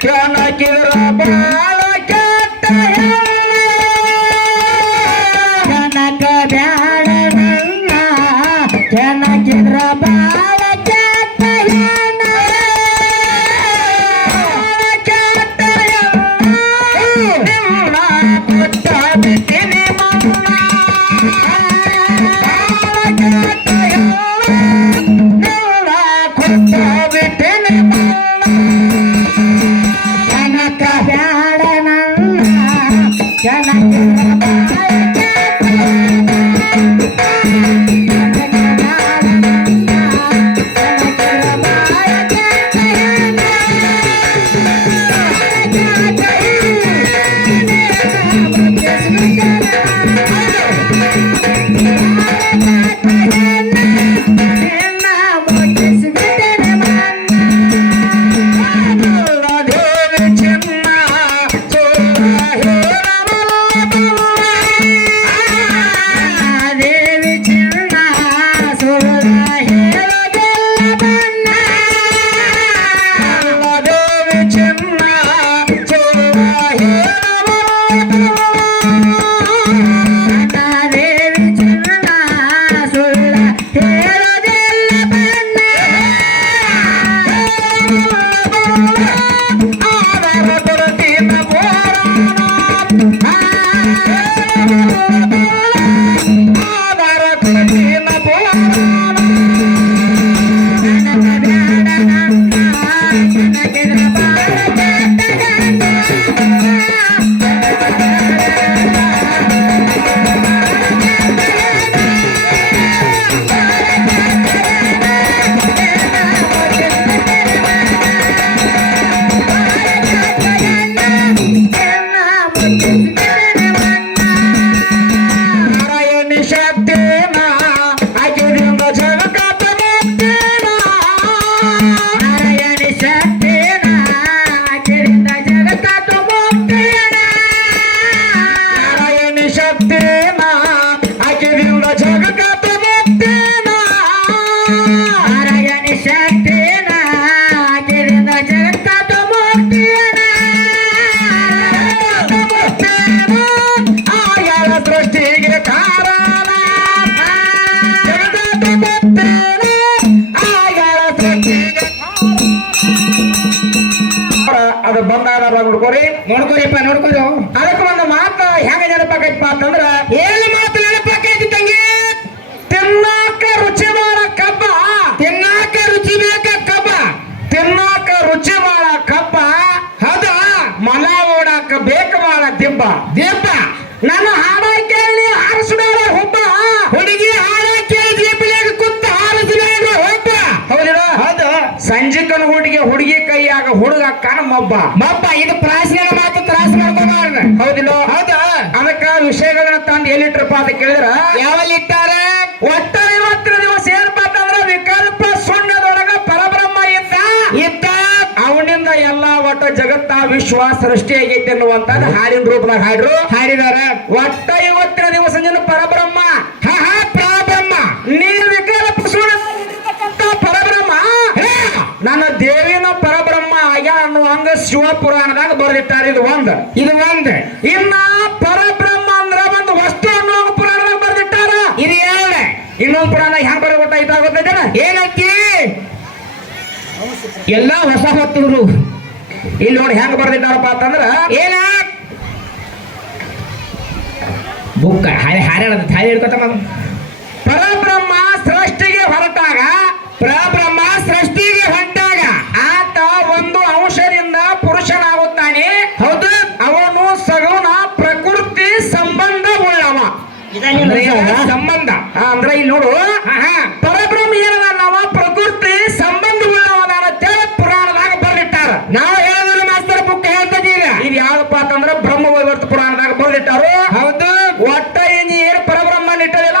ಕೆಣಕಿದ್ರ ಬಾಳ ಕೆಟ್ಟ ದೇವಿ ನೋಡ್ಕೊರಿ ನೋಡ್ಕೊರಿಪ್ಪ ನೋಡ್ಕೊರು. ಅದಕ್ಕೆ ಒಂದು ಮಾತು ಹೆಂಗ ನೆನಪಾಕೈತಪ್ಪ ಅಂತಂದ್ರ ಏನ್ ಮಾತು ನೆನಪಾಕೈತಿ ತಂಗಿ. ತಿನ್ನಾಕ ರುಚಿ ಬಾಳ ಕಬ್ಬ. ತಿನ್ನಾಕ ರುಚಿ ಬೇಕ ಕಬ್ಬ. ತಿನ್ನಾಕ ರುಚಿ ಬಾಳ ಕಬ್ಬ. ಹದ ಮನ ಓಡಾಕ ಬೇಕ ಬಾಳ ದಿಬ್ಬ. ದೀಪ ನಾನು ಹಾಡ ಕೇಳಿ ಹಾರಿಸ್ಬೇಡ ಹುಬ್ಬ. ಹುಡುಗಿ ಹಾಡ ಕೇಳಿ ಕುತ್ತ ಹಾರಿಸಬೇಡ ಹುಬ್ಬ. ಹೌದಿಲ್ಲ? ಹೌದು. ಸಂಜಿಕನ ಹುಡುಗಿ ಹುಡುಗಿ ಕೈಯಾಗ ಹುಡುಗ ಕಾಣ ಮಬ್ಬ. ಹೌದಿಲ್ಲ? ಹೌದ? ಅದಕ್ಕ ವಿಷಯಗಳನ್ನ ತಂದು ಎಲ್ಲಿಟ್ರಪ್ಪ ಅಂತ ಕೇಳಿದ್ರ? ಯಾವಲ್ಲಿಟ್ಟಾರ ಒಟ್ಟ ಇವತ್ತಿನ ದಿವಸ ಏನಪ್ಪಾ ಅಂತಂದ್ರ ವಿಕಲ್ಪ ಸುಣ್ಣದೊಳಗ ಪರಬ್ರಹ್ಮ ಇದ್ದ. ಇದ್ದ? ಅವನಿಂದ ಎಲ್ಲಾ ಒಟ್ಟ ಜಗತ್ತ ವಿಶ್ವ ಸೃಷ್ಟಿ ಆಗೈತೆ ಅನ್ನುವಂತ ಹಾಡಿನ ರೂಪದಾಗ ಹಾಡ್ರು. ಹಾಡಿದಾರ. ಒಟ್ಟ ಇವತ್ತಿನ ದಿವಸ ನೀನು ಪರಬ್ರಹ್ಮ ಹ ಹ ಪ್ರಾಬ್ರಹ್ಮ ನೀನು ವಿಕಲ್ಪ ಶೂನ್ಯ ಪರಬ್ರಹ್ಮ ಹೇ, ನನ್ನ ದೇವಿನ ಪರಬ್ರಹ್ಮ ಆಗ್ಯಾಳ ಅನ್ನುವಂಗ ಶಿವ ಪುರಾಣದಾಗ ಬರೆದಿಟ್ಟಾರ, ಇದು ಒಂದ್. ಇದು ಒಂದ್. ಇನ್ನ ಪರಬ್ರಹ್ಮ ಅಂದ್ರ ಒಂದು ವಸ್ತು ಅನ್ನೋ ಪುರಾಣದಾಗ ಬರೆದಿಟ್ಟಾರ. ಇದು ಎರಡ್. ಇನ್ನೊಂದು ಪುರಾಣ ಹೆಂಗ್ ಬರಗೊಟ್ಟ ಇದಾಗುತ್ತೇನ ಏನಕ್ಕಿ? ಎಲ್ಲ ಹೊಸ ಹೊತ್ತುಗಳು ಇಲ್ಲಿ ನೋಡಿ ಹೆಂಗ್ ಬರ್ದಿಟ್ಟಾರಪ್ಪ ಅಂತಂದ್ರ, ಏನ? ಬುಕ್ಕ ಹಾಳೆ ಹಾರಿ ಹಾಳೆ ಹಿಡ್ಕೊತ ಪರಬ್ರಹ್ಮ ಸೃಷ್ಟಿಗೆ ಹೊರಟಾಗ ಪ್ರಬ್ರಹ್ಮ ಸಂಬಂಧ. ಅಂದ್ರೆ ಇಲ್ಲಿ ನೋಡು. ಪರಬ್ರಹ್ಮ ಏನದ ನಾವ ಪ್ರಕೃತಿ ಸಂಬಂಧ ಉಳ್ಳವದಾನ ಅಂತೇಳಿ ಪುರಾಣದಾಗ ಬರ್ದಿಟ್ಟಾರ. ನಾವು ಹೇಳಿದ್ರೆ ಮಾಸ್ತರ್ ಬುಕ್ ಹೇಳ್ತದೀಗ. ಇದು ಯಾವ್ದಪ್ಪ ಅಂತಂದ್ರೆ ಬ್ರಹ್ಮ ವೈವರ್ತ ಪುರಾಣದಾಗ ಬರ್ದಿಟ್ಟಾರು. ಹೌದು. ಒಟ್ಟ ಏನ್ ಏನ್ ಪರಬ್ರಹ್ಮ ಇಟ್ಟದಿಲ್ಲ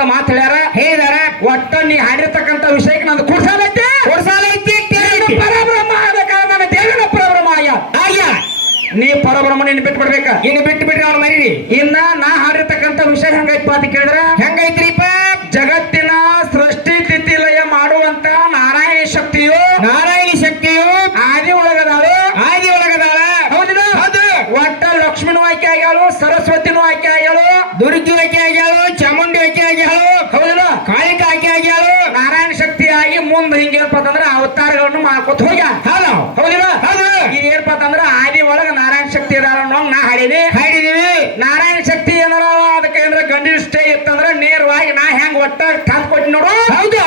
ಅನ್ನುವಂತ ಮಾತು ಹೇಳ್ಯಾರ? ಹೇಳಿದಾರ ಒಟ್ಟ ನೀ ಹಾಡಿರ್ತಕ್ಕಂಥ ವಿಷಯಕ್ಕೆ ನಂದು ಕುಡ್ಸಾಲೈತಿ? ಕುಡ್ಸಾಲೈತಿ ಪರಬ್ರಹ್ಮ ಆದ ನನ್ನ ದೇವನ ಪರಬ್ರಹ್ಮ ಆಯ. ಆಯ. ನೀ ಪರಬ್ರಹ್ಮ ನಿನ್ನ ಬಿಟ್ಟು ಬಿಡ್ಬೇಕ ಇನ್ನು ಬಿಟ್ಟು ಬಿಟ್ರಿ ಅವ್ನ ಮರೀರಿ ಇನ್ನ ನಾ ಹಾಡಿರ್ತಕ್ಕಂಥ ವಿಷಯ ಹೆಂಗೈತಪ್ಪ ಅಂತ ಕೇಳಿದ್ರ? ಹೆಂಗೈತ್ರಿಪ್ಪ? ಜಗತ್ತಿನ ಸೃಷ್ಟಿ ತಿಥಿ ಲಯ ಮಾಡುವಂತ ನಾರಾಯಣ ಶಕ್ತಿಯು ನಾರಾಯಣಿ ಶಕ್ತಿಯು ಆದಿ ಒಳಗದಾಳು. ಆದಿ ಒಳಗದಾಳ. ಹೌದಿಲ್ಲ ಹೌದು. ಒಟ್ಟ ಲಕ್ಷ್ಮಿನೂ ಆಯ್ಕೆ ಆಗ್ಯಾಳು ಸರಸ್ವತಿನೂ ಆಯ್ಕೆ ಆಗ್ಯಾಳು. ದುರ್ಗಿ ಆಕೆ ಆಗ್ಯಾಳು ಚಾಮುಂಡಿ ಆಕೆ ಆಗ್ಯಾಳು ಹೌದಿಲ್ಲ ಕಾಳಿಕ ಆಕೆ ಆಗ್ಯಾಳು ನಾರಾಯಣ ಶಕ್ತಿ ಆಗಿ ಮುಂದೆ ಹಿಂಗೇನಪ್ಪ ಅಂತಂದ್ರ ಅವತಾರಗಳನ್ನು ಮಾಡ್ಕೊತ ಹೋಗ್ಯ ಹೌದು ಹೌದಿಲ್ಲ ಹೌದು ಈಗ ಏನಪ್ಪ ಅಂತಂದ್ರ ಆದಿ ಒಳಗ ನಾರಾಯಣ ಶಕ್ತಿ ಅದಾಳ ಅನ್ನೋ ನಾ ಹಾಡೀನಿ ಹಾಡಿದೀವಿ ನಾರಾಯಣ ಶಕ್ತಿ ಏನಾರ ಅದಕ್ಕೆ ಸ್ಟೇ ಇತ್ತಂದ್ರ ನೇರವಾಗಿ ನಾ ಹೆಂಗ್ ಒಟ್ಟ ತಂದ್ ಕೊಟ್ಟು ನೋಡು. ಹೌದು?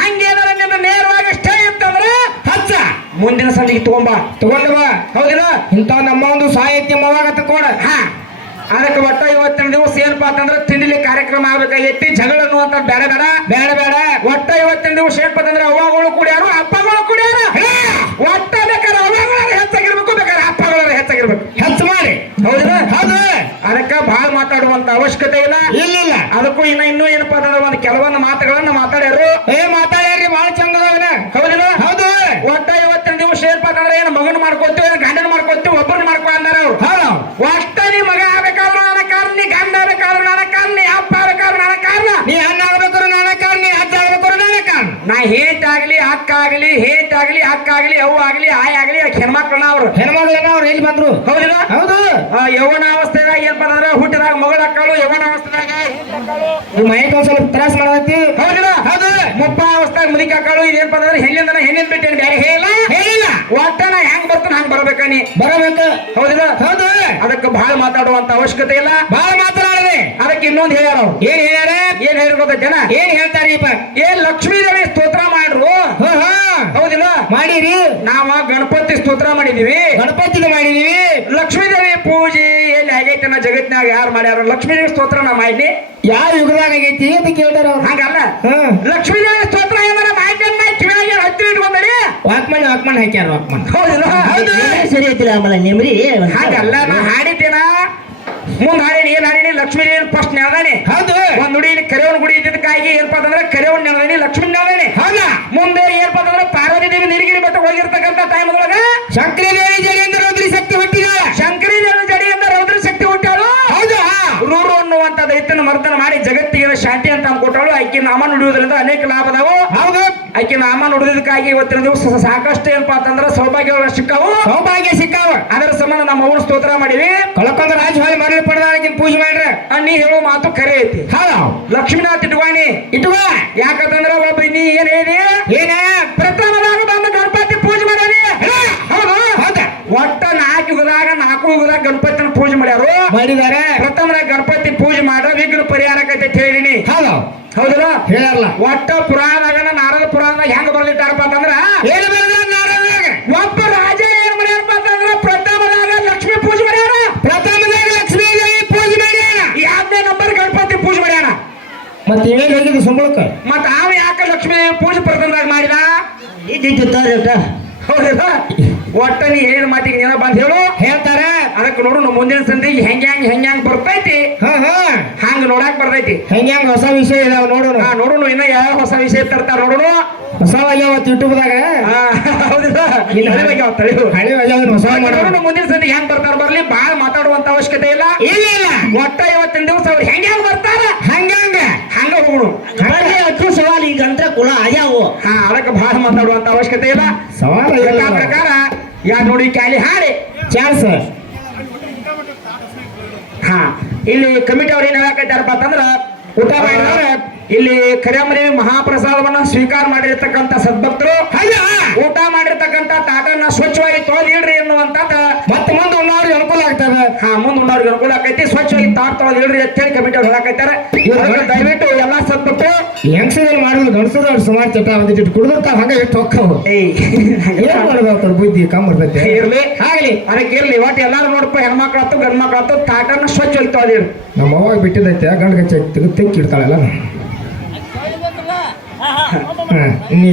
ಹಂಗೇನಾರ ನಿನ್ನ ನೇರವಾಗಿ ಸ್ಟೇ ಇತ್ತಂದ್ರ ಹಚ್ಚ. ಮುಂದಿನ ಸಂದಿಗೆ ತಗೊಂಬ ತಗೊಂಡು ಬಾ. ಹೌದಿಲ್ಲ? ಇಂತ ನಮ್ಮ ಒಂದು ಸಾಹಿತ್ಯ ಮವಾಗ ತಕೋಡ ಹಾ. ಅದಕ್ಕೆ ಒಟ್ಟ ಇವತ್ತಿನ ದಿವಸ ಏನಪ್ಪಾ ಅಂತಂದ್ರ ತಿಂಡಿಲಿ ಕಾರ್ಯಕ್ರಮ ಆಗ್ಬೇಕಾಗೈತಿ ಜಗಳ ಅನ್ನುವಂತ ಬೇಡ ಬೇಡ. ಬೇಡ ಬೇಡ. ಒಟ್ಟ ಇವತ್ತಿನ ದಿವಸ ಏನಪ್ಪ ಅಂತಂದ್ರ ಅವ್ವಗಳು ಕುಡಿಯಾರು ಅಪ್ಪಗಳು ಕುಡಿಯಾರ. ಒಟ್ಟ ಬೇಕಾದ್ರೆ ಅವ್ವಗಳ ಹೆಚ್ಚಾಗಿರ್ಬೇಕು ಬೇಕಾದ್ರೆ ಅಪ್ಪಗಳ ಹೆಚ್ಚಾಗಿರ್ಬೇಕು. ಹೆಚ್ಚು ಮಾಡಿ. ಹೌದಿಲ್ಲ? ಹೌದು. ಅದಕ್ಕೆ ಬಹಳ ಮಾತಾಡುವಂತ ಅವಶ್ಯಕತೆ ಅದಕ್ಕೂ ಇನ್ನ ಇನ್ನೂ ಏನಪ್ಪಾ ಅಂತಂದ್ರೆ ಒಂದು ಕೆಲವೊಂದು ಮಾತುಗಳನ್ನ ಮಾತಾಡ್ಯಾರು ಏ ಮಾತಾಡ್ಯಾರಿ ಬಹಳ ಚಂದ ಅದಾವನ ಹೌದಿಲ್ಲ ಹೌದು ಒಟ್ಟ ಇವತ್ತಿನ ದಿವಸ ಏನಪ್ಪಾ ಅಂತಂದ್ರೆ ಏನು ಮಗನ ಮಾಡ್ಕೊತೀವಿ ಏನು ಗಂಡನ ಮಾಡ್ಕೊತೀವಿ ಒಬ್ಬರನ್ನ ಮಾಡ್ಕೊ ಅಂದಾರ ಅವ್ರು ಹೌದು ಒಟ್ಟ ನೀ ಮಗ ಆಗ್ಬೇಕಾದ್ರೂ ನನ್ನ ಕಾರಣ ನೀ ಗಂಡ ಆಗ್ಬೇಕಾದ್ರೂ ನನ್ನ ಕಾರಣ ನೀ ಅಪ್ಪ ಆಗ್ಬೇಕಾದ್ರೂ ನನ್ನ ಕಾರಣ ನೀ ಅಣ್ಣ ಆಗ್ಬೇಕು ನಾನ ಕಾರಣ ನೀ ಅಜ್ಜ ಆಗ್ಬೇಕು ನಾನ ಕಾರಣ ನಾ ಹೇಟ್ ಆಗ್ಲಿ ಅಕ್ಕ ಆಗ್ಲಿ ಹೇಟ್ ಆಗ್ಲಿ ಅಕ್ಕ ಆಗಲಿ ಅವು ಆಗಲಿ ಆಯ್ ಆಗ್ಲಿ ಹೆಣ್ಮಕ್ಳನ್ನ ಅವ್ರು? ಹೆಣ್ಮಗಳನ್ನ ಅವ್ರು ಎಲ್ಲಿ ಬಂದ್ರು? ಹೌದಿಲ್ಲ? ಹೌದು. ಯೌವನ ಅವಸ್ಥೆದಾಗ ಏನ್ ಬಂದ್ರ ಹುಟ್ಟಿದಾಗ ಮಗಳ ಅಕ್ಕಳು ಯೌವನ ಅವಸ್ಥೆದಾಗ ಮೈಕ್ ಸ್ವಲ್ಪ ತ್ರಾಸ ಮಾಡತಿ ಹೌದಿಲ್ಲ? ಹೌದು. ಮುಪ್ಪ ಅವಸ್ಥೆದಾಗ ಮುದಿಕ ಅಕ್ಕಳು ಇದೇನಪ್ಪ ಬಂದ್ರ ಹೆಣ್ಣಿಂದ ಹೆಣ್ಣಿನ ಬಿಟ್ಟೇನು ಬೇರೆ ಹೇಳಿಲ್ಲ ಹೇಳಿಲ್ಲ ಒಟ್ಟ ನಾ ಹೆಂಗ್ ಬರ್ತಾನ ಹಂಗ್ ಬರ್ಬೇಕ ನೀ? ಬರಬೇಕು. ಹೌದಿಲ್ಲ? ಹೌದು. ಅದಕ್ಕೆ ಬಹಳ ಮಾತಾಡುವಂತ ಅವಶ್ಯಕತೆ ಇಲ್ಲ. ಬಹಳ ಮಾತನಾಡದೆ ಅದಕ್ಕೆ ಇನ್ನೊಂದು ಹೇಳ್ಯಾರ ಅವ್ರು. ಏನ್ ಹೇಳ್ಯಾರ? ಏನ್ ಹೇಳಿರ್ಬೋದ ಜನ? ಏನ್ ಹೇಳ್ತಾರೀಪ ಏನ್ ಲಕ್ಷ್ಮೀ ದೇವಿ ಸ್ತೋತ್ರ ಮಾಡ್ರು ಹಾ ಹಾ ಹೌದಿಲ್ಲ ಮಾಡಿರಿ ನಾವ ಗಣಪತಿ ಸ್ತೋತ್ರ ಮಾಡಿದೀವಿ. ಗಣಪತಿನ ಮಾಡಿದೀವಿ. ಲಕ್ಷ್ಮೀದೇವಿ ಪೂಜೆ ಎಲ್ಲಿ ಆಗೈತೆ ನಾ ಜಗತ್ನಾಗ ಯಾರು ಮಾಡ್ಯಾರ? ಲಕ್ಷ್ಮೀದೇವಿ ಸ್ತೋತ್ರ ನಾ ಮಾಡಿ ಯಾವ ಯುಗದಾಗ ಆಗೈತಿ ಅಂತ ಕೇಳ್ತಾರ ಹಂಗಲ್ಲ? ಲಕ್ಷ್ಮೀದೇವಿ ಲಕ್ಷ್ಮೀ ದೇವಿ ಸ್ತೋತ್ರ ಏನಾರ ಮಾಡ್ಕೊಂಡ್ ಕಿವಿಯಾಗಿ ಹತ್ತಿರ ಇಟ್ಕೊಂಡ್ರಿ ವಾಕ್ಮನ್ ವಾಕ್ಮನ್ ಹಾಕ್ಯಾರ ವಾಕ್ಮನ್. ಹೌದಿಲ್ಲ ಹೌದು. ಸರಿ ಐತಿಲ್ಲ ಆಮೇಲೆ ನಿಮ್ರಿ. ಹಾಗಲ್ಲ ನಾ ಹಾಡಿದ್ದೇನ? ಮುಂದ್ ಹಾಡೇನಿ ಏನ್ ಹಾಡೇನಿ ಲಕ್ಷ್ಮೀ ದೇವಿ ಫಸ್ಟ್ ನೆನದಾನೆ ಹೌದು. ಒಂದ್ ನುಡಿ ಕರೆವನ್ ಗುಡಿ ಇದ್ದಿದ್ದಕ್ಕಾಗಿ ಏನಪ್ಪಾ ಅಂದ್ರೆ ಕರೆವನ್ ನೆನದಾನಿ ಲಕ್ಷ್ಮೀ ನೆನದಾನೆ ಹೌದಾ? ಮುಂದೆ ಏನಪ್ಪ ಅಂದ್ರೆ ಪಾರ್ವತಿ ದೇವಿ ನೀರಿಗಿರಿ ಬೆಟ್ಟ ಹೋಗಿರ್ತಕ್ಕಂಥ ಟೈಮ್ ಒಳಗ ಶಂಕರಿ ದೇವಿ ಜಗೇಂದ್ರ ರೌದ್ರಿ ಶಕ್ತಿ ಹುಟ್ಟಿದ. ಶಂಕರಿ ದೇವಿ ಜಡಿಯಿಂದ ರೌದ್ರಿ ಶಕ್ತಿ ಹುಟ್ಟಾಳು ಹೌದಾ. ರೂರು ಅನ್ನುವಂತ ದೈತ್ಯನ ಮರ್ದನ ಮಾಡಿ ಜಗತ್ತಿಗೆ ಶಾಂತಿ ಅಂತ ಕೊಟ್ಟಳು ಆಕೆ ನಾಮ ನುಡಿಯುವುದರಿಂದ ಅನೇಕ ಲಾಭ ಅದಾವು. ಹೌದು. ಆಕೆ ನಾಮ ನುಡಿದಕ್ಕಾಗಿ ಇವತ್ತಿನ ದಿವಸ ಸಾಕಷ್ಟು ಏನಪ್ಪಾ ಅಂತಂದ್ರೆ ಸೌಭಾಗ್ಯ ಸಿಕ್ಕಾವು. ಸೌಭಾಗ್ಯ ಸಿಕ್ಕಾವ. ಅದರ ಸಂಬಂಧ ನಮ್ಮ ಅವರು ಸ್ತೋತ್ರ ಮಾಡಿವಿ. ಕಳ್ಕೊಂಡ ರಾಜ ಮರಳಿ ಪಡೆದಾಕಿನ ಪೂಜೆ ಮಾಡ್ರ. ನೀ ಹೇಳೋ ಮಾತು ಕರೆ ಐತಿ. ಹೌದ. ಲಕ್ಷ್ಮೀನಾಥ್ ಇಟ್ವಾಣಿ. ಇಟ್ಕೋ ಯಾಕಂತಂದ್ರ ಒಬ್ಬ ನೀ ಏನ್ ಹೇಳಿ? ಏನ? ಪ್ರಥಮದಾಗ ಬಂದ ಗಣಪತಿ ಪೂಜೆ ಹೌದು. ಹೌದಾ. ಒಟ್ಟ ನಾಲ್ಕು ಯುಗದಾಗ ನಾಲ್ಕು ಯುಗದಾಗ ಗಣಪತಿನ ಪೂಜೆ ಮಾಡ್ಯಾರು. ಮಾಡಿದಾರೆ. ಪ್ರಥಮದಾಗ ಗಣಪತಿ ಪೂಜೆ ಮಾಡ ವಿಘ್ನ ಪರಿಹಾರಕ್ಕೈತೆ ಅಂತ ಹೇಳಿನಿ. ಹೌದು. ಹೌದಲ್ಲ? ಹೇಳಲ್ಲ ಒಟ್ಟ ಪುರಾಣದಾಗ ನಾರದ ಪುರಾಣದಾಗ ಹೆಂಗ ಬರ್ಲಿಟ್ಟಾರಪ್ಪ ಅಂತಂದ್ರ ಏನು ಬರದ ನಾರಾಯಣಾಗ ಒಬ್ಬ ರಾಜ ಏನ್ ಮಾಡ್ಯಾರಪ್ಪ ಅಂತಂದ್ರ ಪ್ರಥಮದಾಗ ಲಕ್ಷ್ಮೀ ಪೂಜೆ ಮಾಡ್ಯಾರ ಪ್ರಥಮದಾಗ ಲಕ್ಷ್ಮೀ ದೇವಿ ಪೂಜೆ ಮಾಡ್ಯಾರ ಎರಡನೇ ನಂಬರ್ ಗಣಪತಿ ಪೂಜೆ ಮಾಡ್ಯಾನ ಮತ್ತೆ ಇವೇನು ಹೋಗಿದ್ದು ಸಂಬಳಕ್ಕ ಮತ್ತ ಅವ ಯಾಕ ಲಕ್ಷ್ಮೀ ದೇವಿ ಪೂಜೆ ಪ್ರಥಮದಾಗ ಮಾಡಿದ ಹೌದಿಲ್ಲ ಒಟ್ಟ. ನೀ ಏನ್ ಮಾತಿಗೆ ನೀನ ಬಂದ್ ಹೇಳು. ಹೇಳ್ತಾರ. ಅದಕ್ಕೆ ನೋಡು ನಮ್ಮ ಮುಂದಿನ ಸಂದಿಗೆ ಹೆಂಗ್ ಹೆಂಗ್ ಹೆಂಗ್ ಹೆಂಗ್ ಬರ್ತೈತಿ. ಹಾ ಹಾ. ಹಂಗ ನೋಡಾಕ್ ಬರ್ತೈತಿ. ಹೆಂಗ ಹೆಂಗೆ ಹೊಸ ವಿಷಯ ಇದಾವ ನೋಡೋಣ ಹಾ ನೋಡು ಇನ್ನ ಯಾವ ಹೊಸ ವಿಷಯ ತರ್ತಾರ ನೋಡುನು. ಹೊಸ ಯೂಟ್ಯೂಬ್ದಾಗ. ಹಳೆ ಹೊಸ ಮಾಡೋಣ ನೋಡುನು ಮುಂದಿನ ಸಂದಿಗೆ ಹೆಂಗ್ ಬರ್ತಾರ ಬರ್ಲಿ. ಬಾಳ ಮಾತಾಡುವಂತ ಅವಶ್ಯಕತೆ ಇಲ್ಲ. ಇಲ್ಲ ಇಲ್ಲ. ಒಟ್ಟ ಇವತ್ತಿನ ದಿವಸ ಅವ್ರು ಹೆಂಗ್ ಹೆಂಗ್ ಬರ್ತಾರ ಹಂಗ ಹಂಗ ಹೋಗೋಣ ಬರ್ರಿ ಅಂತ ಕುಲ ಆಗ್ಯಾವು. ಹಾ ಅದಕ್ಕೆ ಭಾಳ ಮಾತಾಡುವಂತ ಅವಶ್ಯಕತೆ ಇಲ್ಲ. ಸವಾಲ ಎಲ್ಲ ಪ್ರಕಾರ ಯಾರು ನೋಡಿ ಕ್ಯಾಲಿ ಹಾಡಿ. ಚಾನ್ಸ್ ಹಾ ಇಲ್ಲಿ ಕಮಿಟಿ ಅವ್ರು ಏನ್ ಹೇಳಕತ್ತಾರಪ್ಪ ಅಂತಂದ್ರ ಊಟ ಮಾಡಿದವ್ರ ಇಲ್ಲಿ ಕರೆಮರಿ ಮಹಾಪ್ರಸಾದವನ್ನ ಸ್ವೀಕಾರ ಮಾಡಿರ್ತಕ್ಕಂತ ಸದ್ಭಕ್ತರು ಊಟ ಮಾಡಿರ್ತಕ್ಕಂತ ತಾಟನ್ನ ಸ್ವಚ್ಛವಾಗಿ ತೊಳೆದಿಡ್ರಿ ಎನ್ನುವಂತ ಮತ್ತೆ ಮುಂದೆ ಉಣ್ಣವ್ರಿಗೆ ಅನುಕೂಲ ಆಗ್ತದೆ? ಹಾ ಮುಂದೆ ಉಣ್ಣವ್ರಿಗೆ ಅನುಕೂಲ ಆಕೈತಿ. ಸ್ವಚ್ಛವಾಗಿ ತಾಟ್ ತೊಳೆದಿಡ್ರಿ ಅಂತ ಹೇಳಿ ಕಮಿಟಿ ಅವ್ರು ಹೇಳಕತ್ತಾರೆ ಇವ್ರ ದಯವಿಟ್ಟು ಎಲ್ಲಾ ಸದ್ಬಿಟ್ಟು ಹೆಂಗಸದಲ್ಲಿ ಮಾಡಿದ್ರು ಅವ್ರು ಸುಮಾರು ಚಟ ಒಂದಿಟ್ಟು ಕುಡಿದಂತ ಹಂಗ ಎಷ್ಟು ಹೊಕ್ಕವು ಏಯ್ ಏನ್ ಮಾಡ್ಬೇಕು ಬುದ್ಧಿ ಕಮ್ಮಿ ಇರ್ತೈತೆ ಇರ್ಲಿ. ಆಗ್ಲಿ ಅದಕ್ಕೆ ಇರ್ಲಿ. ಒಟ್ಟು ಎಲ್ಲಾರು ನೋಡಪ್ಪ ಹೆಣ್ಮಕ್ಳು ಆತು ಗಂಡ್ ಮಕ್ಳು ಆತು ತಾಟನ್ನ ಸ್ವಚ್ಛ ಹೋಯ್ತು ಅದಿರು ನಮ್ಮ ಅವ್ವ ಬಿಟ್ಟಿದೈತೆ ಗಂಡ ಗಚ್ಚ ತೆಗ್ದು ಹಾ ನೀ